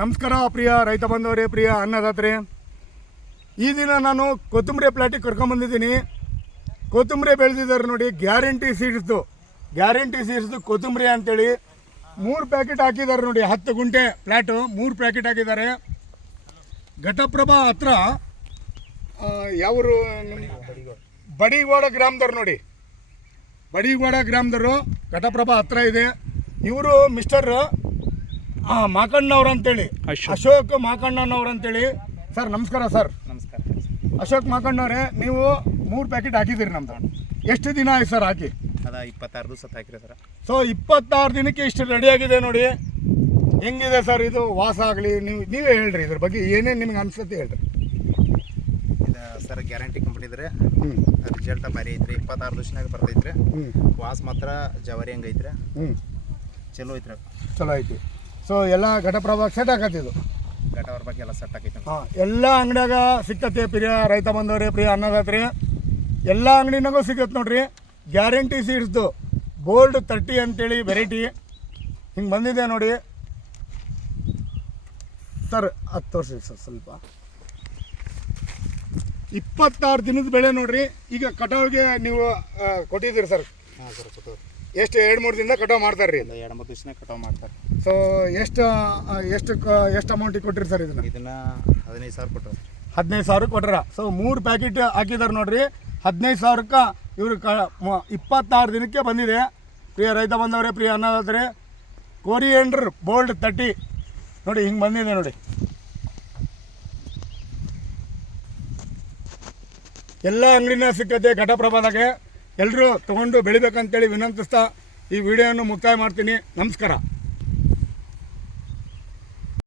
ನಮಸ್ಕಾರ ಪ್ರಿಯ ರೈತ ಬಂಧುವರೇ, ಪ್ರಿಯ ಅನ್ನದಾತರೇ. ಈ ದಿನ ನಾನು ಕೊತ್ತಂಬರಿ ಪ್ಲಾಟಿಗೆ ಕರ್ಕೊಂಬಂದಿದ್ದೀನಿ. ಕೊತ್ತಂಬರಿ ಬೆಳೆದಿದ್ದಾರೆ ನೋಡಿ, ಗ್ಯಾರಂಟಿ ಸೀಡ್ಸ್ದು ಕೊತ್ತಂಬರಿ ಅಂತೇಳಿ 3 ಪ್ಯಾಕೆಟ್ ಹಾಕಿದ್ದಾರೆ ನೋಡಿ. 10 ಗುಂಟೆ ಪ್ಲಾಟು 3 ಪ್ಯಾಕೆಟ್ ಹಾಕಿದ್ದಾರೆ. ಘಟಪ್ರಭಾ ಹತ್ರ ಯಾವರು ಬಡಿಗೋಡ ಗ್ರಾಮದವ್ರು ನೋಡಿ, ಬಡಿಗೋಡ ಗ್ರಾಮದವರು ಘಟಪ್ರಭಾ ಹತ್ರ ಇದೆ. ಇವರು ಮಿಸ್ಟರ್ ಮಾಕಣ್ಣವ್ರು ಅಂತೇಳಿ, ಅಶೋಕ್ ಮಾಕಣ್ಣನವ್ರು ಅಂತೇಳಿ. ಸರ್ ನಮಸ್ಕಾರ. ಸರ್ ನಮಸ್ಕಾರ. ಅಶೋಕ್ ಮಾಕಣ್ಣವ್ರೆ, ನೀವು 3 ಪ್ಯಾಕೆಟ್ ಹಾಕಿದ್ದೀರಿ ನಮ್ದು. ಎಷ್ಟು ದಿನ ಆಯ್ತು ಸರ್ ಹಾಕಿ? ಅದ 26 ದಿವಸ ಹಾಕಿರಿ ಸರ್. ಸೊ 26 ದಿನಕ್ಕೆ ಇಷ್ಟು ರೆಡಿಯಾಗಿದೆ ನೋಡಿ. ಹೆಂಗಿದೆ ಸರ್ ಇದು ವಾಸ ಆಗಲಿ? ನೀವೇ ಹೇಳ್ರಿ, ಇದ್ರ ಬಗ್ಗೆ ಏನೇನು ನಿಮ್ಗೆ ಅನ್ಸುತ್ತೆ ಹೇಳ್ರಿ. ಇದು ಸರ್ ಗ್ಯಾರಂಟಿ ಕಂಪ್ನಿ ಇದ್ರೆ ರಿಸಲ್ಟ್ ಭಾರಿ ಐತ್ರಿ. 26 ದಿವಸನಾಗ ಬರ್ತೈತ್ರಿ. ವಾಸ ಮಾತ್ರ ಜವಾರಿ ಹಂಗೆ ಐತ್ರಿ. ಚಲೋ ಐತ್ರಿ, ಚಲೋ ಐತಿ. ಸೊ ಎಲ್ಲ ಘಟಪ್ರಭಾ ಸೆಟ್ ಹಾಕತ್ತಿದ್ದು, ಘಟವ್ರ ಬಗ್ಗೆ ಎಲ್ಲ ಸೆಟ್ ಆಗೈತೆ. ಎಲ್ಲ ಅಂಗಡಿಯಾಗ ಸಿಕ್ಕತ್ತೆ ಪ್ರಿಯ ರೈತ ಬಂದವ್ರೆ, ಪ್ರಿಯ ಅನ್ನದಾತ್ರಿ. ಎಲ್ಲ ಅಂಗಡಿನಾಗೂ ಸಿಗತ್ತೆ ನೋಡ್ರಿ. ಗ್ಯಾರಂಟಿ ಸೀಡ್ಸ್ದು ಗೋಲ್ಡ್ 30 ಅಂತೇಳಿ ವೆರೈಟಿ ಹಿಂಗೆ ಬಂದಿದೆ ನೋಡಿ ಸರ್. 10 ವರ್ಷ ಸರ್, ಸ್ವಲ್ಪ 26 ದಿನದ ಬೆಳೆ ನೋಡ್ರಿ. ಈಗ ಕಟಾವಿಗೆ ನೀವು ಕೊಟ್ಟಿದ್ದೀರಿ ಸರ್. ಹಾಂ ಸರ್, ಕೊಟ್ಟು ಎಷ್ಟು 2-3 ದಿನದಿಂದ ಕಟಾವು ಮಾಡ್ತಾರೆ ರೀ? 2-3 ದಿವಸನಾಗ ಕಟಾವು ಮಾಡ್ತಾರೆ. ಸೊ ಎಷ್ಟು ಅಮೌಂಟಿಗೆ ಕೊಟ್ಟಿರಿ ಸರ್ ಇದನ್ನ? 15,000 ಕೊಟ್ಟರು. 15,000 ಕೊಟ್ರ. ಸೊ 3 ಪ್ಯಾಕೆಟ್ ಹಾಕಿದಾರೆ ನೋಡ್ರಿ. 15,000ಕ್ಕೆ ಇವರು 26 ದಿನಕ್ಕೆ ಬಂದಿದೆ. ಪ್ರಿಯ ರೈತ ಬಂದವರೇ, ಪ್ರಿಯ ಅನ್ನದಾತರೇ, ಕೊರಿಯಂಡರ್ ಗೋಲ್ಡ್ 30 ನೋಡಿ ಹಿಂಗೆ ಬಂದಿದೆ ನೋಡಿ. ಎಲ್ಲ ಅಂಗಡಿನ ಸಿಕ್ಕತ್ತೆ ಘಟಪ್ರಭಾದಾಗೆ. ಎಲ್ಲರೂ ತೊಗೊಂಡು ಬೆಳಿಬೇಕಂತೇಳಿ ವಿನಂತಿಸ್ತಾ ಈ ವಿಡಿಯೋವನ್ನು ಮುಕ್ತಾಯ ಮಾಡ್ತೀನಿ. ನಮಸ್ಕಾರ.